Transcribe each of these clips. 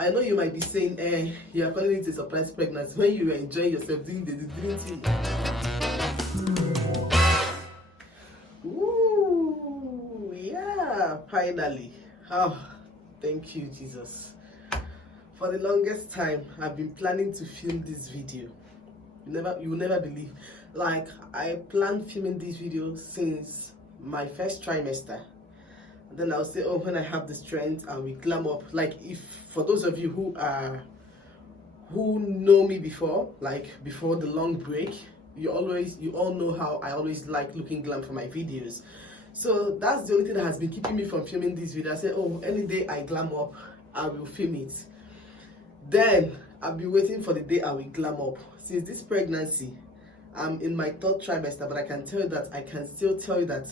I know you might be saying, you are calling it a surprise pregnancy when you are enjoying yourself doing the dream thing. Ooh, yeah, finally. Oh, thank you, Jesus. For the longest time, I've been planning to film this video. You will never believe. Like, I planned filming this video since my first trimester. Then I'll say, oh, when I have the strength, I will climb up. Like, if for those of you who know me before, like before the long break, you all know how I always like looking glam for my videos. So that's the only thing that has been keeping me from filming this video. I said, oh, any day I glam up, I will film it. Then I've been waiting for the day I will glam up. Since this pregnancy, I'm in my third trimester, but I can still tell you that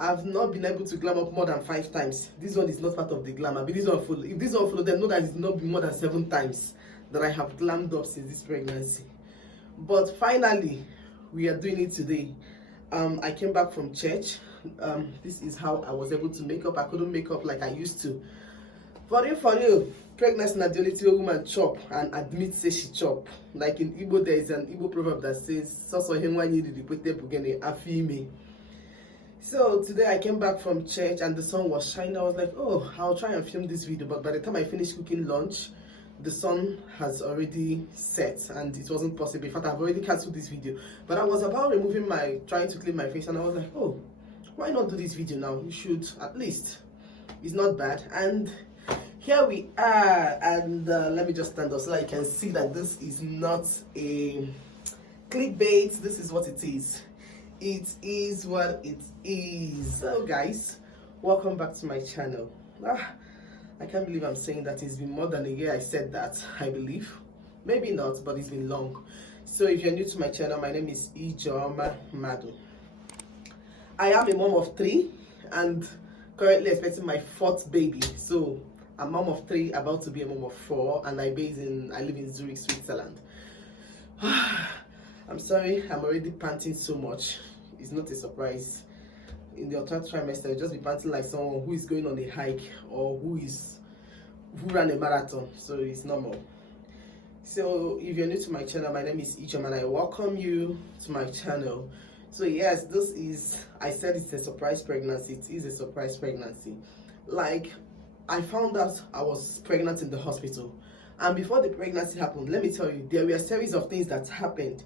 I've not been able to glam up more than 5 times. This one is not part of the glam. If this one follow, then know that it's not been more than 7 times that I have glammed up since this pregnancy. But finally, we are doing it today. I came back from church. This is how I was able to make up. I couldn't make up like I used to. For real, pregnancy na the only thing woman chop and admit say she chop. Like in Igbo, there is an Igbo proverb that says, "Soso henwanyi didipete bugene afime." So today I came back from church and the sun was shining. I was like, oh, I'll try and film this video. But by the time I finished cooking lunch, the sun has already set and it wasn't possible. In fact, I've already cancelled this video. But I was about trying to clean my face, and I was like, oh, why not do this video now? You should at least. It's not bad. And here we are. And let me just stand up so that you can see that this is not a clickbait. This is what it is. It is what it is. So guys, welcome back to my channel. I can't believe I'm saying that. It's been more than a year I said that, I believe. Maybe not, but it's been long. So if you're new to my channel, my name is Ijoma Madu. I am a mom of 3 and currently expecting my 4th baby. So I'm a mom of 3, about to be a mom of 4, and I live in Zurich, Switzerland. I'm sorry, I'm already panting so much. It's not a surprise. In the third trimester, I'll just be panting like someone who is going on a hike or who ran a marathon. So it's normal. So if you're new to my channel, my name is Ijom and I welcome you to my channel. So yes, I said it's a surprise pregnancy. It is a surprise pregnancy. Like, I found out I was pregnant in the hospital. And before the pregnancy happened, let me tell you, there were a series of things that happened.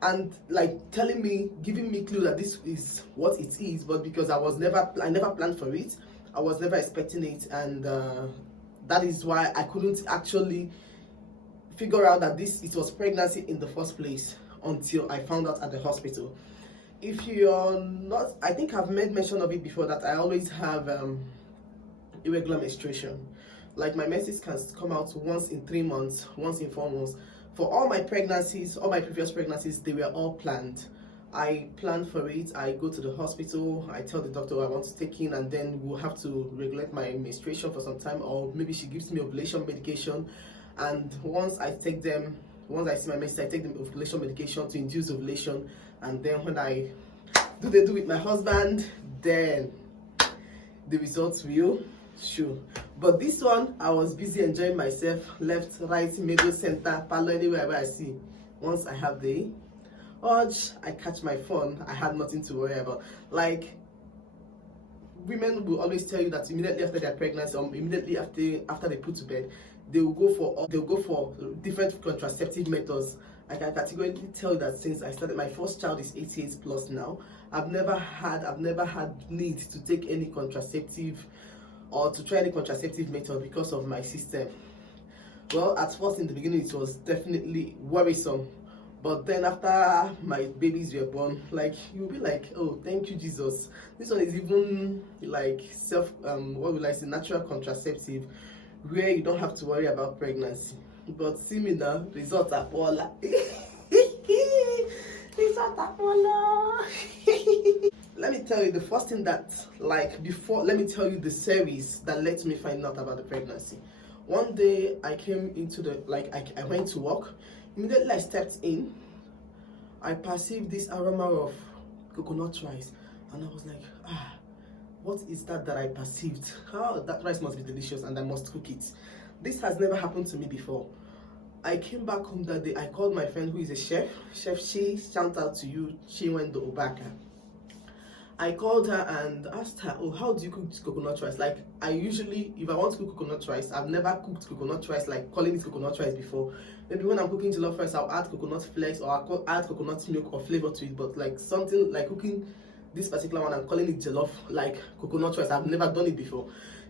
And like giving me clue that this is what it is, but because I never planned for it, I was never expecting it, and that is why I couldn't actually figure out that it was pregnancy in the first place until I found out at the hospital. If you're not, I think I've made mention of it before, that I always have irregular menstruation. Like, my menses can come out once in 3 months, once in 4 months. For all my pregnancies, all my previous pregnancies, they were all planned. I planned for it. I go to the hospital. I tell the doctor I want to take in, and then we'll have to regulate my menstruation for some time, or maybe she gives me ovulation medication. And once I see my menses, I take the ovulation medication to induce ovulation. And then when I do with my husband, then the results will show. But this one, I was busy enjoying myself, left, right, middle, center, parlor, anywhere where I see. Once I have the urge, I catch my phone. I had nothing to worry about. Like, women will always tell you that immediately after their pregnancy, or immediately after they put to bed, they'll go for different contraceptive methods. I can categorically tell you that since I started, my first child is 8 years plus now. I've never had need to take any contraceptive or to try any contraceptive method because of my system. Well, at first in the beginning it was definitely worrisome, but then after my babies were born, like, you'll be like, oh, thank you, Jesus. This one is even like natural contraceptive, where you don't have to worry about pregnancy. But see me now, results are polar. Results are polar. Let me tell you the first thing that, let me tell you the series that let me find out about the pregnancy. One day I came into I went to work. Immediately I stepped in, I perceived this aroma of coconut rice, and I was like, what is that I perceived? That rice must be delicious and I must cook it. This has never happened to me before. I came back home that day. I called my friend who is a chef. Chef She, shout out to you. She went to Obaka. I called her and asked her, oh, how do you cook this coconut rice? Like, I usually, if I want to cook coconut rice, I've never cooked coconut rice, like calling it coconut rice before. Maybe when I'm cooking jollof rice, I'll add coconut flakes or I'll add coconut milk or flavor to it. But like something like cooking this particular one, I'm calling it jollof, like coconut rice. I've never done it before.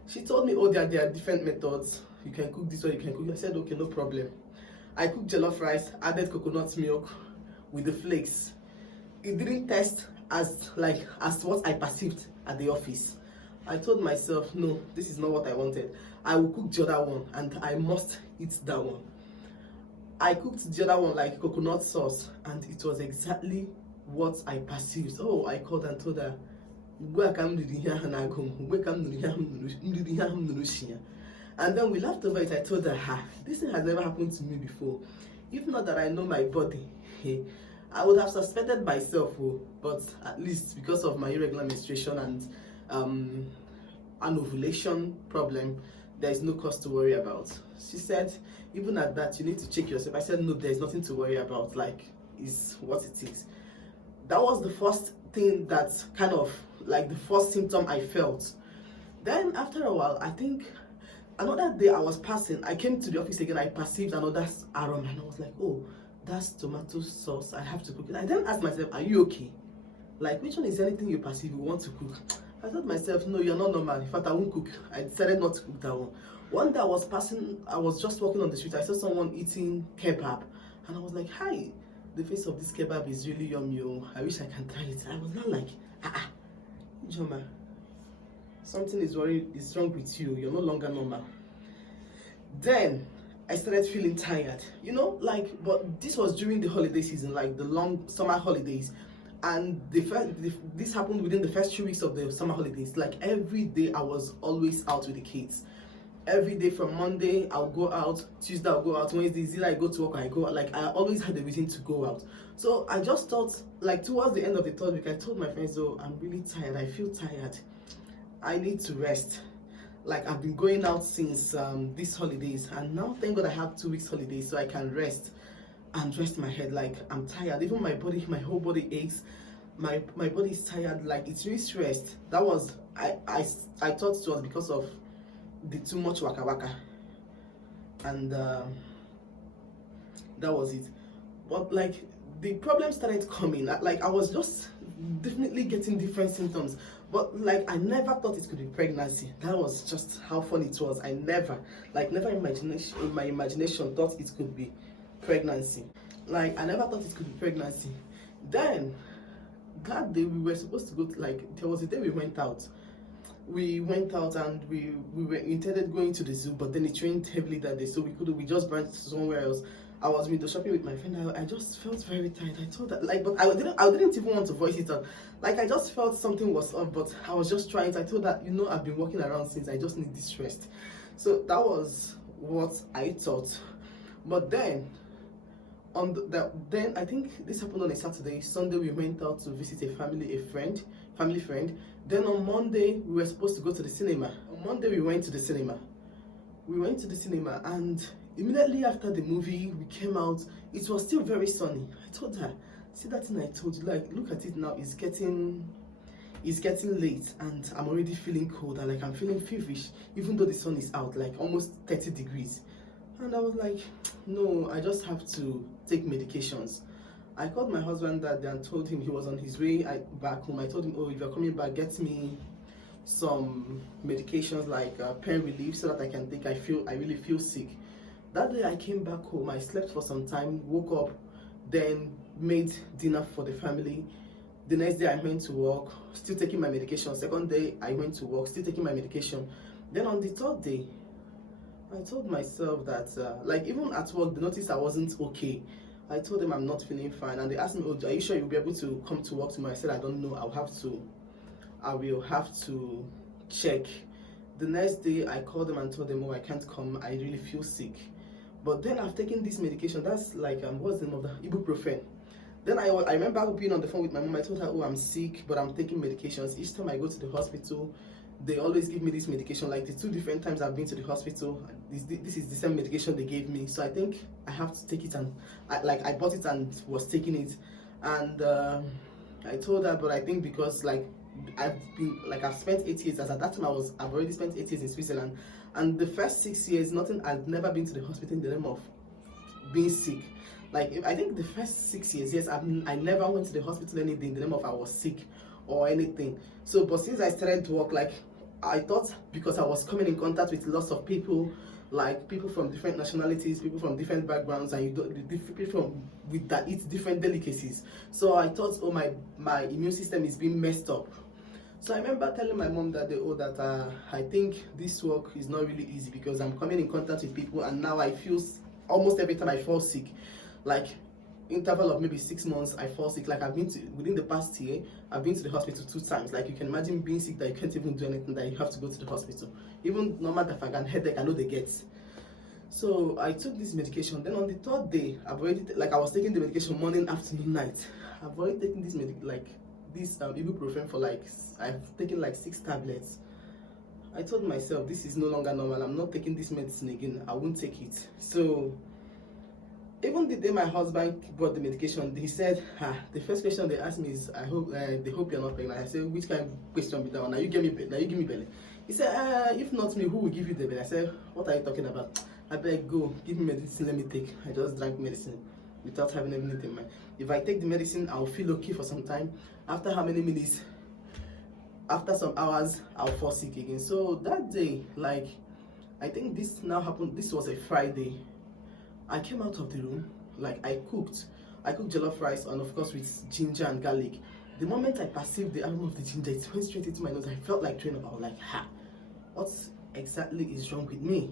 She told me, oh, there are different methods. You can cook this way, you can cook. I said, okay, no problem. I cooked jollof rice, added coconut milk with the flakes. It didn't taste as what I perceived at the office. I told myself, no, this is not what I wanted. I will cook the other one and I must eat that one. I cooked the other one like coconut sauce and it was exactly what I perceived. Oh, I called and told her, and then we laughed over it. I told her, this thing has never happened to me before. If not that I know my body, I would have suspected myself, but at least because of my irregular menstruation and an ovulation problem, there is no cause to worry about. She said, even at that, you need to check yourself. I said, no, there's nothing to worry about, like, is what it is. That was the first thing that kind of, like the first symptom I felt. Then after a while, I think another day I was passing, I came to the office again, I perceived another aroma and I was like, oh, that's tomato sauce, I have to cook it. I then asked myself, are you okay? Like, which one is anything you perceive you want to cook? I thought myself, no, you're not normal. In fact, I won't cook. I decided not to cook that one. One day I was passing, I was just walking on the street, I saw someone eating kebab. And I was like, hi, the face of this kebab is really yummy. Oh. I wish I can try it. I was not like, Joma, something is wrong with you. You're no longer normal. Then I started feeling tired, but this was during the holiday season, like the long summer holidays. And this happened within the first 2 weeks of the summer holidays. Like every day I was always out with the kids. Every day from Monday I'll go out, Tuesday I'll go out, Wednesday either I go to work or I go out. Like I always had a reason to go out. So I just thought, like towards the end of the third week, I told my friends, oh, I'm really tired, I feel tired, I need to rest. Like I've been going out since these holidays, and now thank God I have 2 weeks holidays so I can rest and rest my head. Like I'm tired, even my body, my whole body aches, my body is tired, like it's really stressed. That was I thought it was because of the too much waka waka, and that was it. But like the problem started coming, like I was just definitely getting different symptoms, but like I never thought it could be pregnancy. That was just how fun it was. I never in my imagination thought it could be pregnancy. Like I never thought it could be pregnancy. Then that day we were supposed to go to, like there was a day we went out and we were intended going to the zoo, but then it rained heavily that day, so we just branched somewhere else. I was window shopping with my friend. I just felt very tired. I told that, like, but I didn't even want to voice it out. Like I just felt something was up, but I was just trying. I told that, I've been walking around since. I just need this rest. So that was what I thought. But then then I think this happened on a Saturday. Sunday we went out to visit a family friend. Then on Monday we were supposed to go to the cinema. On Monday we went to the cinema. And immediately after the movie we came out. It was still very sunny. I told her, see that thing I told you, like look at it now, it's getting late and I'm already feeling cold, and like I'm feeling feverish even though the sun is out, like almost 30 degrees. And I was like, no, I just have to take medications. I called my husband that day and told him he was on his way back home. I told him, oh, if you're coming back, get me some medications like pain relief so that I can take. I really feel sick. That day I came back home. I slept for some time, woke up, then made dinner for the family. The next day I went to work, still taking my medication. Second day I went to work, still taking my medication. Then on the third day, I told myself that, like even at work, they noticed I wasn't okay. I told them I'm not feeling fine, and they asked me, oh, are you sure you'll be able to come to work tomorrow? I said, I don't know, I will have to check. The next day, I called them and told them, oh, I can't come, I really feel sick. But then I've taken this medication, that's like, what's the name of the ibuprofen. Then I remember being on the phone with my mom. I told her, oh, I'm sick, but I'm taking medications. Each time I go to the hospital, they always give me this medication. Like the 2 different times I've been to the hospital, this is the same medication they gave me. So I think I have to take it, and I bought it and was taking it. And I told her, but I think because I've spent 8 years, as at that time I've already spent 8 years in Switzerland, and the first 6 years I've never been to the hospital in the name of being sick. Like, I think the first 6 years, yes, I never went to the hospital anything in the name of I was sick or anything. So, but since I started to work, like, I thought because I was coming in contact with lots of people, like people from different nationalities, people from different backgrounds, and people that eat different delicacies. So I thought, oh, my immune system is being messed up. So I remember telling my mom that I think this work is not really easy because I'm coming in contact with people, and now I feel almost every time I fall sick, like interval of maybe 6 months, I fall sick. Like within the past year, I've been to the hospital 2 times. Like you can imagine being sick that you can't even do anything, that you have to go to the hospital. Even no matter if I can headache, I know they get. So I took this medication. Then on the 3rd day, I was taking the medication morning, afternoon, night. I've already taken this ibuprofen for I've taken 6 tablets. I told myself, this is no longer normal. I'm not taking this medicine again. I won't take it. So even the day my husband brought the medication, he said, the first question they asked me is, they hope you're not pregnant. I said, which kind of question be that one? Now you give me belly. He said, if not me, who will give you the belly? I said, what are you talking about? I beg, go, give me medicine, let me take. I just drank medicine without having anything in mind. If I take the medicine, I'll feel okay for some time. After how many minutes? After some hours, I'll fall sick again. So that day, I think this now happened. This was a Friday. I came out of the room, I cooked jollof rice, and of course with ginger and garlic. The moment I perceived the aroma of the ginger, it went straight into my nose. I felt like throwing up. I was like, what exactly is wrong with me?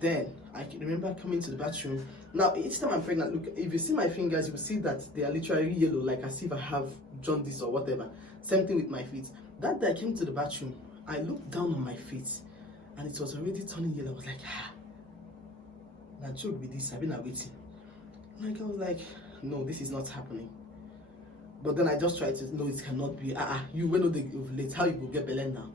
Then I can remember coming to the bathroom. Now each time I'm pregnant, look, if you see my fingers, you will see that they are literally yellow, like as if I have jaundice or whatever. Same thing with my feet. That day I came to the bathroom, I looked down on my feet, and it was already turning yellow. I was like, now joke with this, I've been waiting. I was like, no, this is not happening. But then I just tried to, no, it cannot be. You will know the ovulate, how you will get belly now?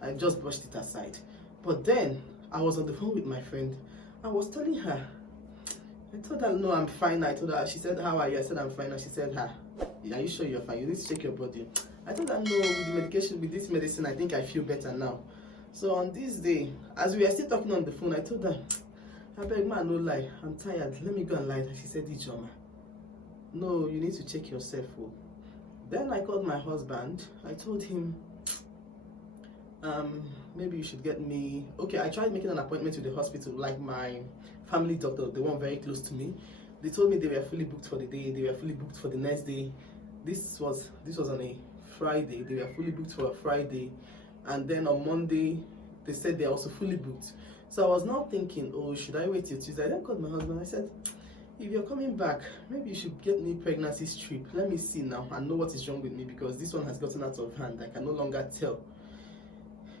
I just brushed it aside. But then I was on the phone with my friend. I was telling her, I told her, no, I'm fine. I told her, she said, how are you? I said, I'm fine. And she said, are you sure you're fine? You need to check your body. I told her, no, with this medicine, I think I feel better now. So on this day, as we were still talking on the phone, I told her, I beg, man, no lie, I'm tired. Let me go and lie. She said, Ijoma, no, you need to check yourself. Then I called my husband. I told him, maybe you should get me. Okay, I tried making an appointment with the hospital, like my family doctor, the one very close to me. They told me they were fully booked for the day. They were fully booked for the next day. This was on a Friday. They were fully booked for a Friday, and then on Monday they said they're also fully booked. So I was now thinking, oh, should I wait till Tuesday? I then called my husband. I said, if you're coming back, maybe you should get me pregnancy strip. Let me see now and know what is wrong with me, because this one has gotten out of hand. I can no longer tell.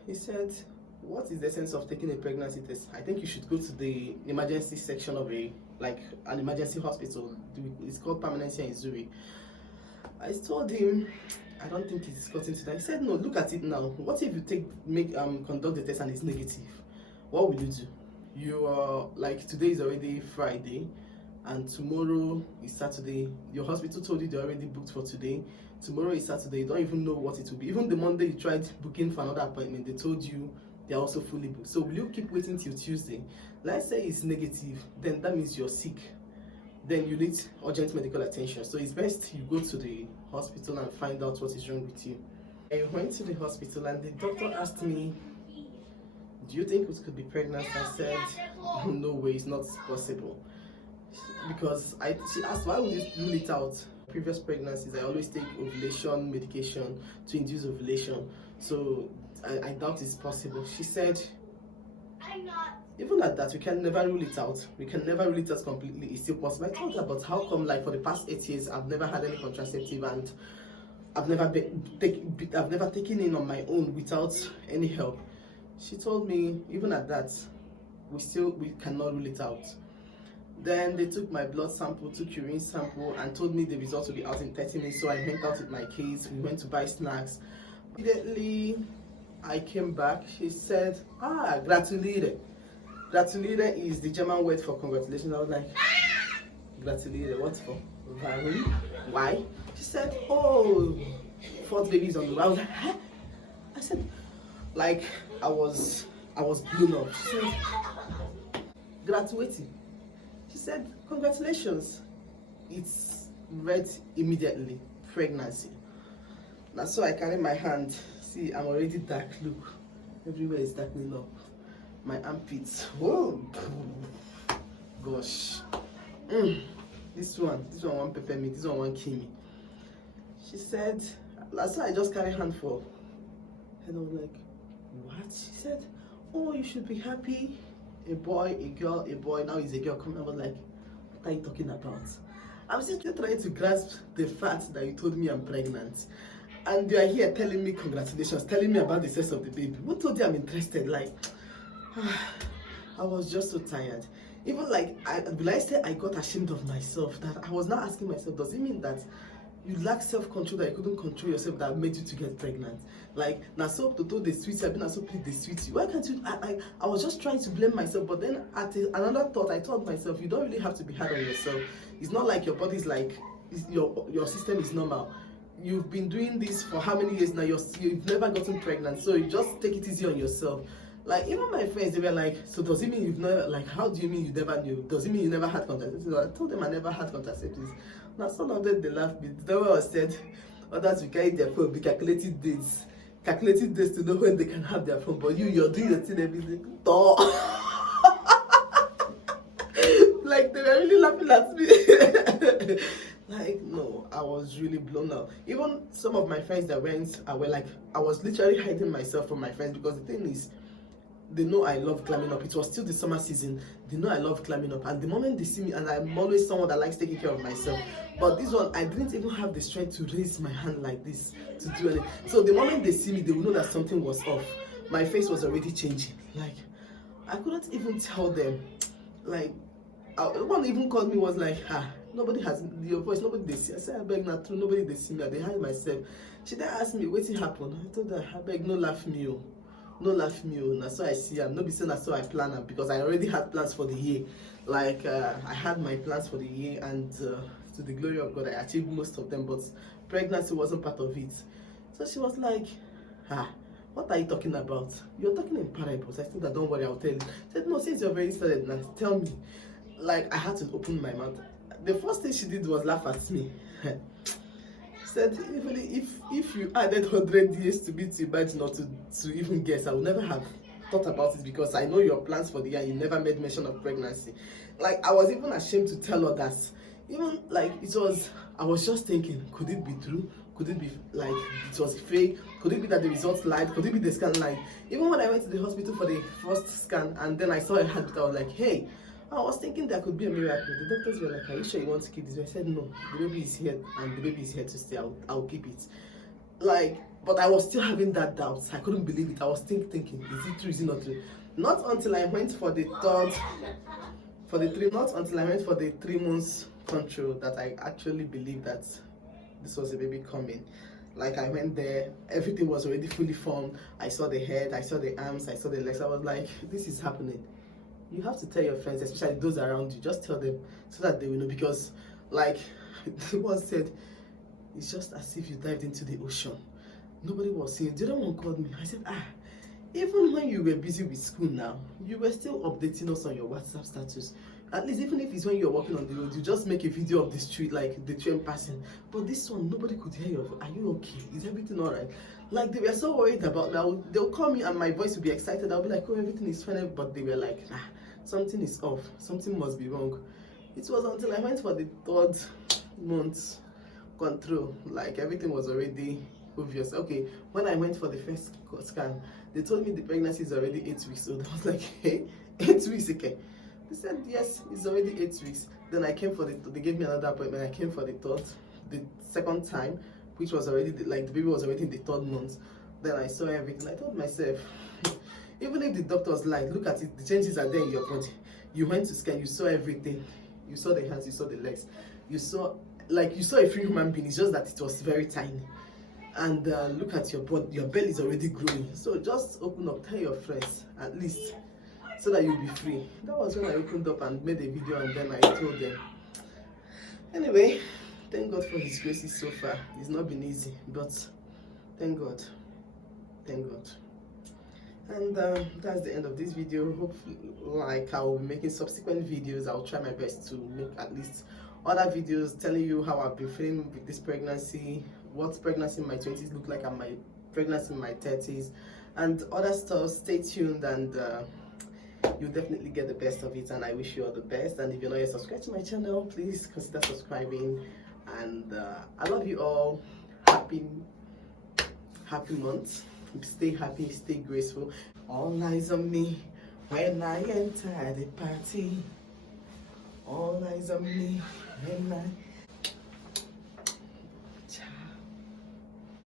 He said, what is the sense of taking a pregnancy test? I think you should go to the emergency section of an emergency hospital. It's called Permanency in Zurich. I told him, I don't think it's gotten to that. He said, no, look at it now. What if you conduct the test and it's negative? What will you do? You are today is already Friday, and tomorrow is Saturday. Your hospital told you they're already booked for today. Tomorrow is Saturday. You don't even know what it will be. Even the Monday you tried booking for another appointment, they told you they're also fully booked. So will you keep waiting till Tuesday? Let's say it's negative, then that means you're sick. Then you need urgent medical attention. So it's best you go to the hospital and find out what is wrong with you. I went to the hospital and the doctor asked me, do you think we could be pregnant? I said, no way, it's not possible. Because she asked, why would you rule it out? Previous pregnancies, I always take ovulation medication to induce ovulation. So I doubt it's possible. She said, even at that, we can never rule it out. We can never rule it out completely. It's still possible. I told her, but how come for the past 8 years, I've never had any contraceptive, and I've never taken in on my own without any help. She told me, even at that, we cannot rule it out. Then they took my blood sample, took urine sample, and told me the results will be out in 30 minutes. So I went out with my kids. We went to buy snacks. Immediately, I came back. She said, gratuliere. Gratuliere is the German word for congratulations. I was like, gratuliere, what for? Why? She said, oh, fourth baby is on the way. I was like, huh? I said, like, I was blown up. She said, graduating. She said, congratulations. It's read immediately, pregnancy. That's so I carry my hand. See, I'm already dark. Look, everywhere is darkening up. My armpits. Whoa, gosh. This one won't pepper me. This one won't kill me. She said, last time I just carry hand for. And I was like, what? She said, oh, you should be happy. A boy, a girl, a boy. Now he's a girl. Coming. I was like, what are you talking about? I'm still trying to grasp the fact that you told me I'm pregnant. And you are here telling me congratulations, telling me about the sex of the baby. Who told you I'm interested? Like, I was just so tired. Even like, will I say I got ashamed of myself? That I was now asking myself, does it mean that you lack self-control, that you couldn't control yourself, that made you to get pregnant? Like, now so to the sweet, I've been so please the sweet you. Why can't you? I was just trying to blame myself, but then at another thought, I told myself, you don't really have to be hard on yourself. It's not like your body's like, your system is normal. You've been doing this for how many years now? You've never gotten pregnant, so you just take it easy on yourself. Like, even my friends, they were like, so does it mean you've never, like, how do you mean you never knew? Does it mean you never had contraceptives? I told them I never had contraceptives. Now, some of them, they laughed me. The way I said, others will carry their phone, be calculating days to know when they can have their phone. But you're doing the thing everything. Like, they were really laughing at me. Like, no, I was really blown out. Even some of my friends that went, I was literally hiding myself from my friends, because the thing is, they know I love climbing up. It was still the summer season. They know I love climbing up. And the moment they see me, and I'm always someone that likes taking care of myself. But this one, I didn't even have the strength to raise my hand like this to do anything. So the moment they see me, they will know that something was off. My face was already changing. Like, I couldn't even tell them. Like, one even called me, was like, nobody has your voice, nobody they see. I said, I beg not true, nobody they see me. I they hide myself. She then asked me, what happened? I told her, I beg, no laugh me, oh. No laugh me, oh. That's so I see her. No be saying that's so I plan her, because I already had plans for the year. Like, I had my plans for the year, and to the glory of God, I achieved most of them, but pregnancy wasn't part of it. So she was like, what are you talking about? You're talking in parables. I said, don't worry, I'll tell you. She said, no, since you're very started now, tell me. Like, I had to open my mouth. The first thing she did was laugh at me. She said, if you added 100 years to me to imagine or to even guess, I would never have thought about it, because I know your plans for the year. You never made mention of pregnancy. Like, I was even ashamed to tell her that. Even like, I was just thinking, could it be true? Could it be like it was fake? Could it be that the results lied? Could it be the scan lied? Even when I went to the hospital for the first scan, and then I saw a heartbeat, I was like, hey, I was thinking there could be a miracle. The doctors were like, are you sure you want to keep this? I said, no, the baby is here, and the baby is here to stay. I'll keep it. Like, but I was still having that doubt. I couldn't believe it. I was thinking, is it true? Is it not true? Not until I went for the 3 months control that I actually believed that this was a baby coming. Like, I went there, everything was already fully formed. I saw the head, I saw the arms, I saw the legs. I was like, this is happening. You have to tell your friends, especially those around you. Just tell them so that they will know, because like the one said, it's just as if you dived into the ocean. Nobody was seeing. The other one called me. I said, even when you were busy with school now, you were still updating us on your WhatsApp status. At least, even if it's when you're walking on the road, you just make a video of the street, like the train passing. But this one, nobody could hear you. Are you okay? Is everything all right? Like, they were so worried about now. They'll call me and my voice will be excited. I'll be like, oh, everything is fine. But they were like, something is off. Something must be wrong. It was until I went for the 3rd month control. Like, everything was already obvious. Okay, when I went for the first scan, they told me the pregnancy is already 8 weeks old. I was like, hey, 8 weeks, okay. They said, yes, it's already 8 weeks. Then I came for they gave me another appointment. I came for the second time, which was already, the baby was already in the 3rd month. Then I saw everything. I told myself, even if the doctors lied, look at it, the changes are there in your body. You went to scan, you saw everything. You saw the hands, you saw the legs. You saw a free human being. It's just that it was very tiny. and look at your body, your belly is already growing. So just open up, tell your friends at least, so that you'll be free. That was when I opened up and made a video, and then I told them. Anyway, thank God for his graces so far. It's not been easy, but thank God. Thank God. And that's the end of this video. Hopefully, like, I will be making subsequent videos. I'll try my best to make at least other videos telling you how I've been feeling with this pregnancy, what pregnancy in my 20s look like, and my pregnancy in my 30s, and other stuff. Stay tuned, and you'll definitely get the best of it, and I wish you all the best. And if you're not yet subscribed to my channel, please consider subscribing. And I love you all. Happy month. Stay happy, stay graceful. All eyes on me when I enter the party. All eyes on me when I